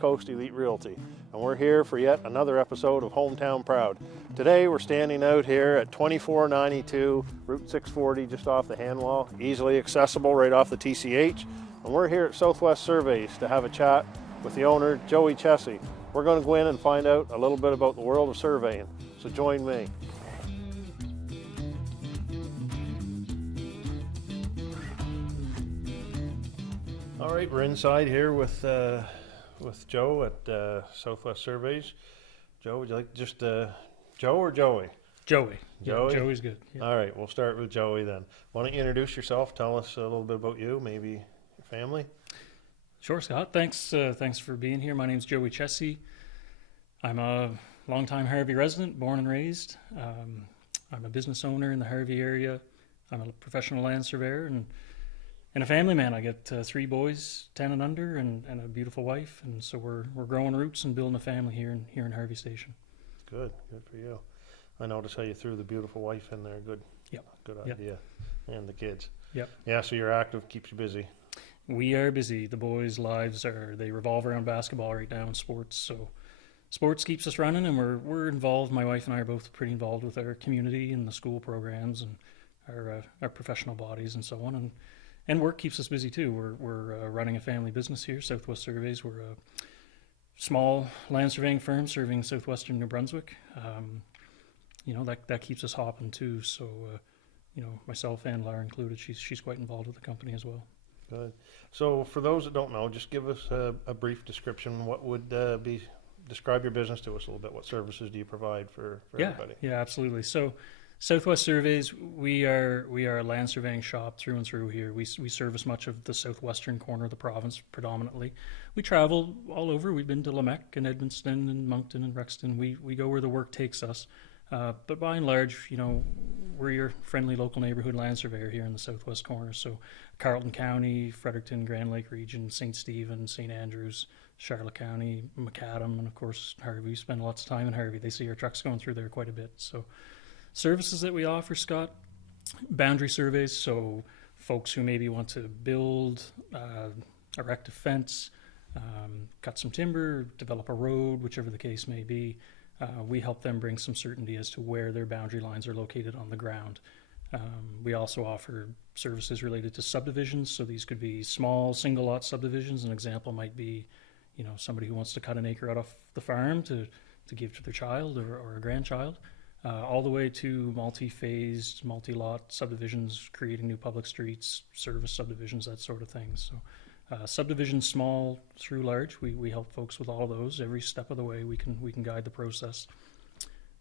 Coast Elite Realty, and we're here for yet another episode of Hometown Proud. Today we're standing out here at 2492 Route 640, just off the Hanwell, easily accessible right off the TCH, and we're here at Southwest Surveys to have a chat with the owner, Joey Chessie. We're going to go in and find out a little bit about the world of surveying, so join me. All right, we're inside here with Joe at Southwest Surveys. Joe, would you like just Joe or Joey? Joey. Joey? Yeah, Joey's good. Yeah. All right, we'll start with Joey then. Why don't you introduce yourself? Tell us a little bit about you, maybe your family. Sure, Scott. Thanks for being here. My name's Joey Chessie. I'm a longtime Harvey resident, born and raised. I'm a business owner in the Harvey area. I'm a professional land surveyor and a family man. I get 3 boys, 10 and under, and a beautiful wife. And so we're growing roots and building a family here in Harvey Station. Good for you. I noticed how you threw the beautiful wife in there. Good. Yep. Good idea. Yep. And the kids. Yep. Yeah, so you're active, keeps you busy. We are busy. The boys' lives they revolve around basketball right now and sports. So sports keeps us running, and we're involved. My wife and I are both pretty involved with our community and the school programs and our professional bodies and so on. And work keeps us busy too. We're running a family business here, Southwest Surveys. We're a small land surveying firm serving southwestern New Brunswick. That keeps us hopping too. So, myself and Laura included, she's quite involved with the company as well. Good. So for those that don't know, just give us a brief description. What would describe your business to us a little bit? What services do you provide for everybody? Yeah, absolutely. So Southwest Surveys, we are a land surveying shop through and through here. We service much of the southwestern corner of the province predominantly. We travel all over. We've been to Lamech and Edmundston and Moncton and Rexton. We go where the work takes us. But by and large, we're your friendly local neighborhood land surveyor here in the southwest corner. So Carleton County, Fredericton, Grand Lake region, St. Stephen, St. Andrews, Charlotte County, Macadam, and of course Harvey. We spend lots of time in Harvey. They see our trucks going through there quite a bit. So services that we offer, Scott: boundary surveys, so folks who maybe want to build, erect a fence, cut some timber, develop a road, whichever the case may be. We help them bring some certainty as to where their boundary lines are located on the ground. We also offer services related to subdivisions, so these could be small single lot subdivisions. An example might be, somebody who wants to cut an acre out of the farm to give to their child or a grandchild. All the way to multi-phased, multi-lot subdivisions, creating new public streets, service subdivisions, that sort of thing. So subdivisions, small through large, we help folks with all of those. Every step of the way we can guide the process.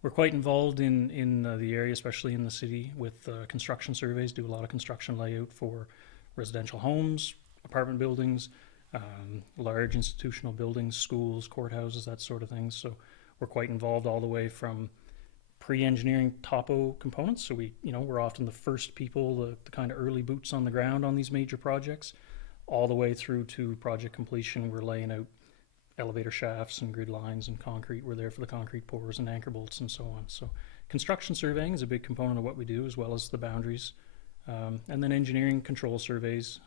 We're quite involved in the area, especially in the city, with construction surveys, do a lot of construction layout for residential homes, apartment buildings, large institutional buildings, schools, courthouses, that sort of thing. So we're quite involved all the way from pre-engineering topo components. So we're often the first people, the kind of early boots on the ground on these major projects, all the way through to project completion. We're laying out elevator shafts and grid lines and concrete. We're there for the concrete pours and anchor bolts and so on. So construction surveying is a big component of what we do, as well as the boundaries. And then engineering control surveys,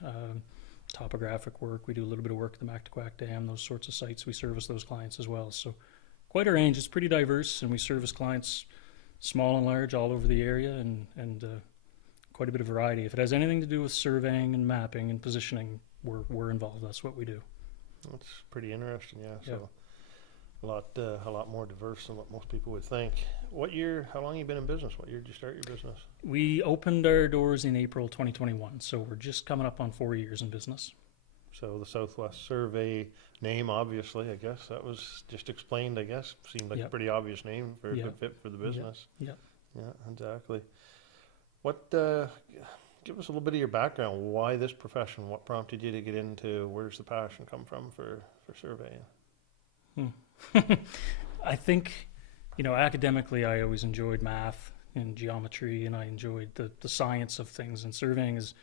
topographic work. We do a little bit of work at the Mactaquac Dam, those sorts of sites. We service those clients as well. So quite a range. It's pretty diverse, and we service clients small and large all over the area, and quite a bit of variety. If it has anything to do with surveying and mapping and positioning, we're involved. That's what we do. That's pretty interesting, yeah. So a lot more diverse than what most people would think. How long have you been in business? What year did you start your business? We opened our doors in April 2021, so we're just coming up on 4 years in business. So the Southwest Survey name, obviously, I guess that was just explained, seemed like a pretty obvious name for a good fit for the business. Yeah, exactly. What, give us a little bit of your background. Why this profession? What prompted you to get into, where's the passion come from for surveying? I think, academically I always enjoyed math and geometry, and I enjoyed the science of things, and surveying is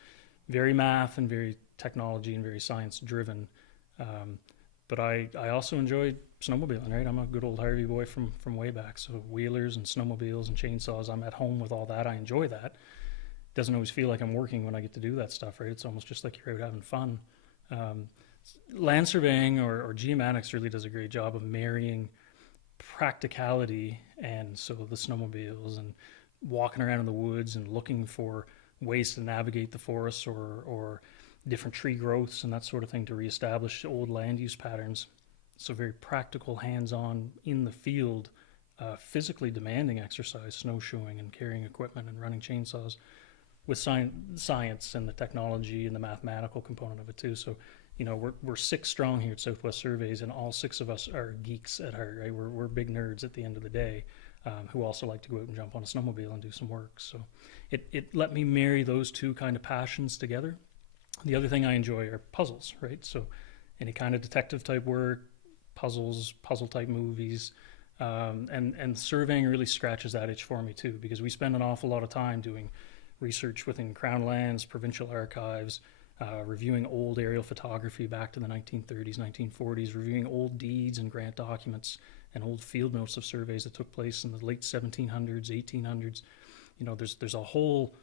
very math and very technology and very science driven. But I also enjoyed snowmobiling, right? I'm a good old Harvey boy from way back. So wheelers and snowmobiles and chainsaws, I'm at home with all that. I enjoy that. Doesn't always feel like I'm working when I get to do that stuff, right? It's almost just like you're out having fun. land surveying or geomatics really does a great job of marrying practicality, and so the snowmobiles and walking around in the woods and looking for ways to navigate the forests or different tree growths and that sort of thing to reestablish old land use patterns. So very practical, hands-on, in the field, physically demanding exercise, snowshoeing and carrying equipment and running chainsaws, with science and the technology and the mathematical component of it too. So, we're 6 strong here at Southwest Surveys, and all 6 of us are geeks at heart, right? We're big nerds at the end of the day, who also like to go out and jump on a snowmobile and do some work. So it let me marry those 2 kind of passions together. The other thing I enjoy are puzzles, right? So any kind of detective type work, puzzles, puzzle type movies, and surveying really scratches that itch for me too, because we spend an awful lot of time doing research within Crown lands, provincial archives, reviewing old aerial photography back to the 1930s, 1940s, reviewing old deeds and grant documents and old field notes of surveys that took place in the late 1700s, 1800s. There's a whole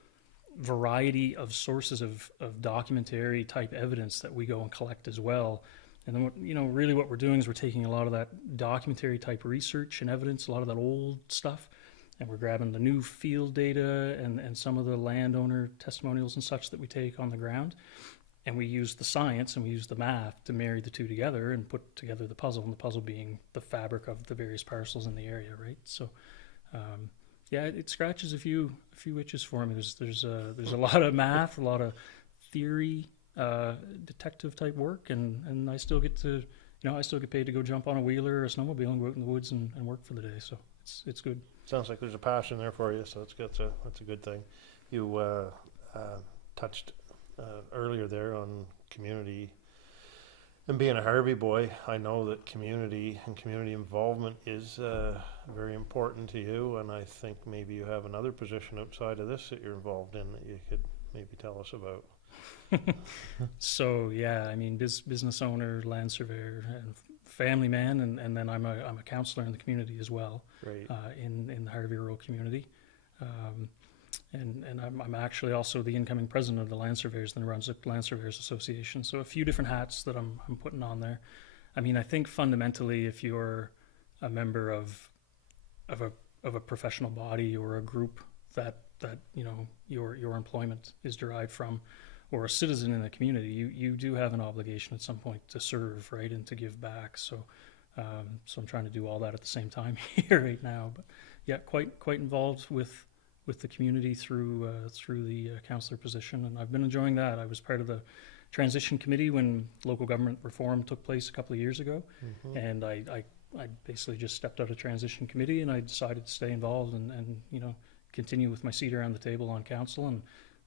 variety of sources of documentary type evidence that we go and collect as well. And then really what we're doing is we're taking a lot of that documentary type research and evidence, a lot of that old stuff, and we're grabbing the new field data and some of the landowner testimonials and such that we take on the ground, and we use the science and we use the math to marry the 2 together and put together the puzzle, and the puzzle being the fabric of the various parcels in the area, right? So it scratches a few itches for me. There's a lot of math, a lot of theory, detective type work, and I still get to I still get paid to go jump on a wheeler or a snowmobile and go out in the woods and work for the day. So it's good. Sounds like there's a passion there for you, so that's a good thing. You touched earlier there on community and being a Harvey boy. I know that community and community involvement is very important to you, and I think maybe you have another position outside of this that you're involved in that you could maybe tell us about. So business owner, land surveyor, and family man, and then I'm a counselor in the community as well. Right. In the Harvey Rural Community, and I'm actually also the incoming president of the Land Surveyors, the New Brunswick Land Surveyors Association. So a few different hats that I'm putting on there. I think fundamentally, if you're a member of a professional body or a group that your employment is derived from, or a citizen in the community, you do have an obligation at some point to serve, right, and to give back. So I'm trying to do all that at the same time here right now. But yeah, quite involved with the community through the counselor position, and I've been enjoying that. I was part of the transition committee when local government reform took place a couple of years ago, and I basically just stepped out of transition committee, and I decided to stay involved and continue with my seat around the table on council, and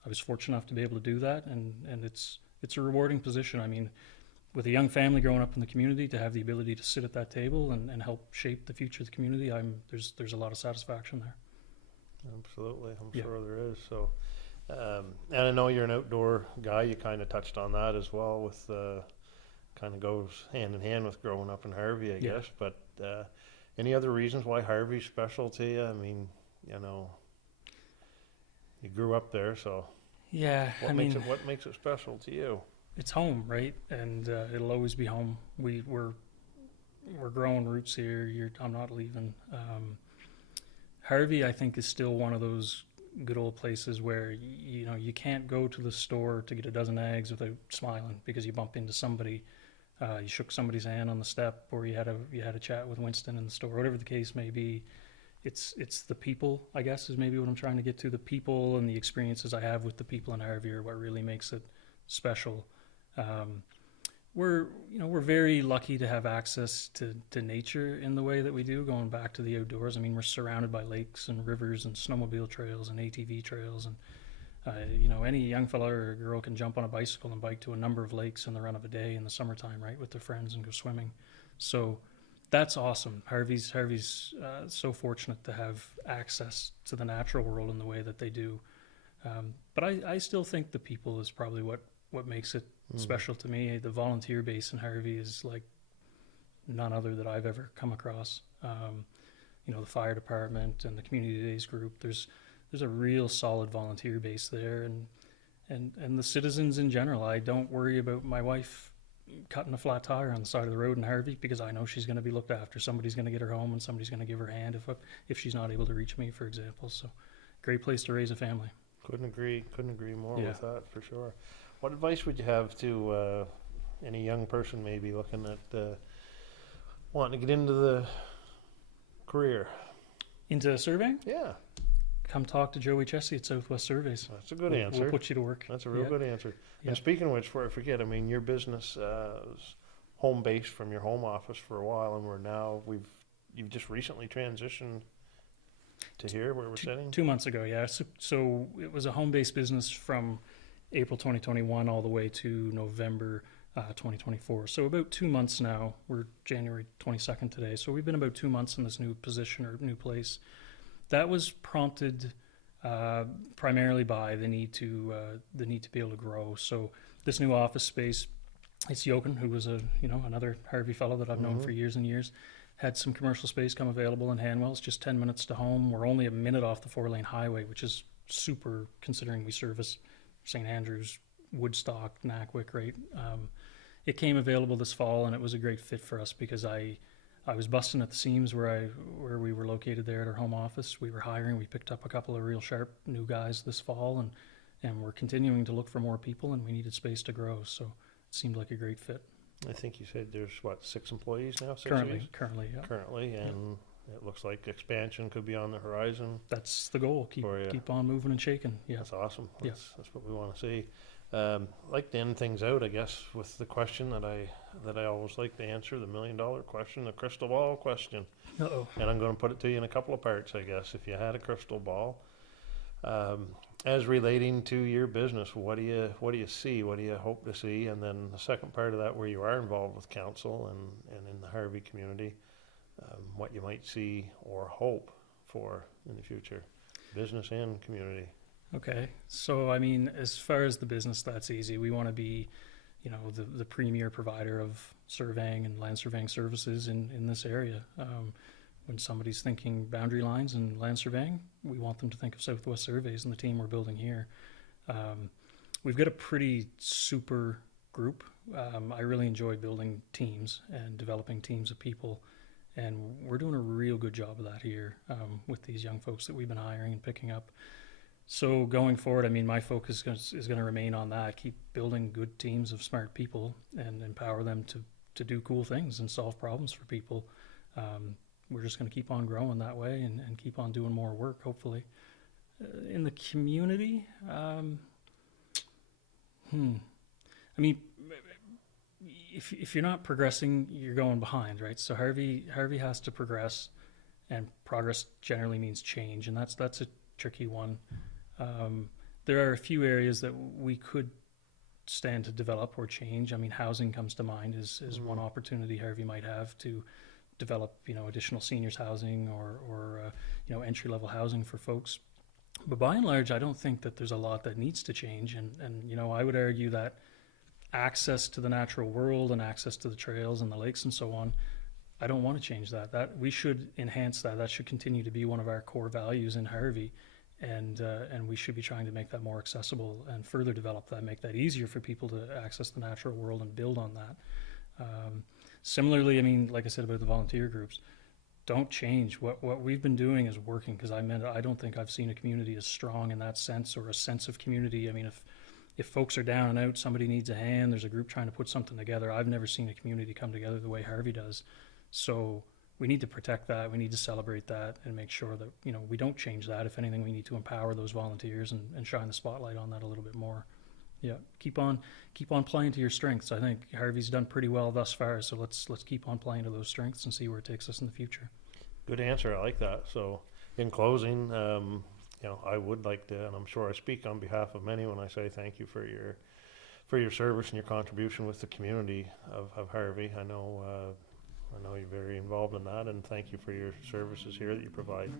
I was fortunate enough to be able to do that, and it's a rewarding position. With a young family growing up in the community, to have the ability to sit at that table and help shape the future of the community, there's a lot of satisfaction there. Absolutely, I'm sure there is. So, and I know you're an outdoor guy. You kind of touched on that as well. With kind of goes hand in hand with growing up in Harvey, I guess. But any other reasons why Harvey's special to you? You grew up there, so yeah. What makes it special to you? It's home, right? And it'll always be home. We're growing roots here. I'm not leaving. Harvey, I think, is still one of those good old places where you can't go to the store to get a dozen eggs without smiling because you bump into somebody, you shook somebody's hand on the step, or you had a chat with Winston in the store, whatever the case may be. It's the people, I guess, is maybe what I'm trying to get to. The people and the experiences I have with the people in Harvey are what really makes it special. We're very lucky to have access to nature in the way that we do, going back to the outdoors. We're surrounded by lakes and rivers and snowmobile trails and ATV trails, and any young fella or girl can jump on a bicycle and bike to a number of lakes in the run of a day in the summertime, right, with their friends and go swimming. So that's awesome. Harvey's so fortunate to have access to the natural world in the way that they do. But I still think the people is probably what makes it special to me. The volunteer base in Harvey is like none other that I've ever come across. The fire department and the community days group, there's a real solid volunteer base there, and the citizens in general. I don't worry about my wife cutting a flat tire on the side of the road in Harvey because I know she's going to be looked after. Somebody's going to get her home and somebody's going to give her a hand if she's not able to reach me, for example. So great place to raise a family. Couldn't agree more Yeah. with that, for sure. What advice would you have to any young person maybe looking at wanting to get into the career? Into surveying? Yeah, Come talk to Joey Chessie at Southwest Surveys. that's a good We'll answer. put you to work. That's a real Yeah. good answer. Yeah. And speaking of which, before I forget, I mean, your business is home based from your home office for a while, and you've just recently transitioned to here where we're sitting. 2 months ago, yeah. So it was a home-based business from April 2021 all the way to November 2024. So about 2 months now. We're January 22nd today. So we've been about 2 months in this new position or new place. That was prompted primarily by the need to be able to grow. So this new office space, it's Jochen, who was another Harvey fellow that I've known for years and years, had some commercial space come available in Hanwell. It's just 10 minutes to home. We're only a minute off the 4-lane highway, which is super considering we service St. Andrews, Woodstock, Nackwick, right? It came available this fall, and it was a great fit for us because I was busting at the seams where we were located there at our home office. We were hiring. We picked up a couple of real sharp new guys this fall, and we're continuing to look for more people, and we needed space to grow. So it seemed like a great fit. I think you said there's 6 employees now? 6 of Currently, yous? yeah. Currently, and it looks like expansion could be on the horizon. That's the goal. Keep on moving and shaking. Yeah. That's awesome. Yeah. That's what we want to see. Like to end things out, I guess, with the question that I always like to answer, the $1 million question, the crystal ball question. Uh-oh. And I'm going to put it to you in a couple of parts, I guess. If you had a crystal ball, as relating to your business, what do you see? What do you hope to see? And then the second part of that, where you are involved with council and in the Harvey community, what you might see or hope for in the future, business and community. Okay. So, I mean, as far as the business, that's easy. We want to be, the premier provider of surveying and land surveying services in this area. When somebody's thinking boundary lines and land surveying, we want them to think of Southwest Surveys and the team we're building here. We've got a pretty super group. I really enjoy building teams and developing teams of people, and we're doing a real good job of that here with these young folks that we've been hiring and picking up. So going forward, I mean, my focus is going to remain on that, keep building good teams of smart people and empower them to do cool things and solve problems for people. We're just going to keep on growing that way and keep on doing more work, hopefully. In the community, I mean, if you're not progressing, you're going behind, right? So Harvey has to progress, and progress generally means change, and that's a tricky one. There are a few areas that we could stand to develop or change. I mean, housing comes to mind as one opportunity Harvey might have to develop, additional seniors housing or entry-level housing for folks. But by and large, I don't think that there's a lot that needs to change. And I would argue that access to the natural world and access to the trails and the lakes and so on, I don't want to change that. That we should enhance that. That should continue to be one of our core values in Harvey. And we should be trying to make that more accessible and further develop that, make that easier for people to access the natural world and build on that. Similarly, I mean, like I said about the volunteer groups, don't change. What we've been doing is working, because I don't think I've seen a community as strong in that sense, or a sense of community. I mean, if folks are down and out, somebody needs a hand, there's a group trying to put something together. I've never seen a community come together the way Harvey does. So we need to protect that. We need to celebrate that and make sure that, we don't change that. If anything, we need to empower those volunteers and shine the spotlight on that a little bit more. Yeah, keep on playing to your strengths. I think Harvey's done pretty well thus far, so let's keep on playing to those strengths and see where it takes us in the future. Good answer. I like that. So in closing, I would like to, and I'm sure I speak on behalf of many when I say thank you for your service and your contribution with the community of Harvey. I know you're very involved in that, and thank you for your services here that you provide.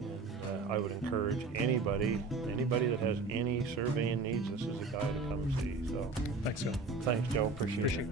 And I would encourage anybody that has any surveying needs, this is a guy to come see. So Thanks, Scott. thanks, Joe. Appreciate it.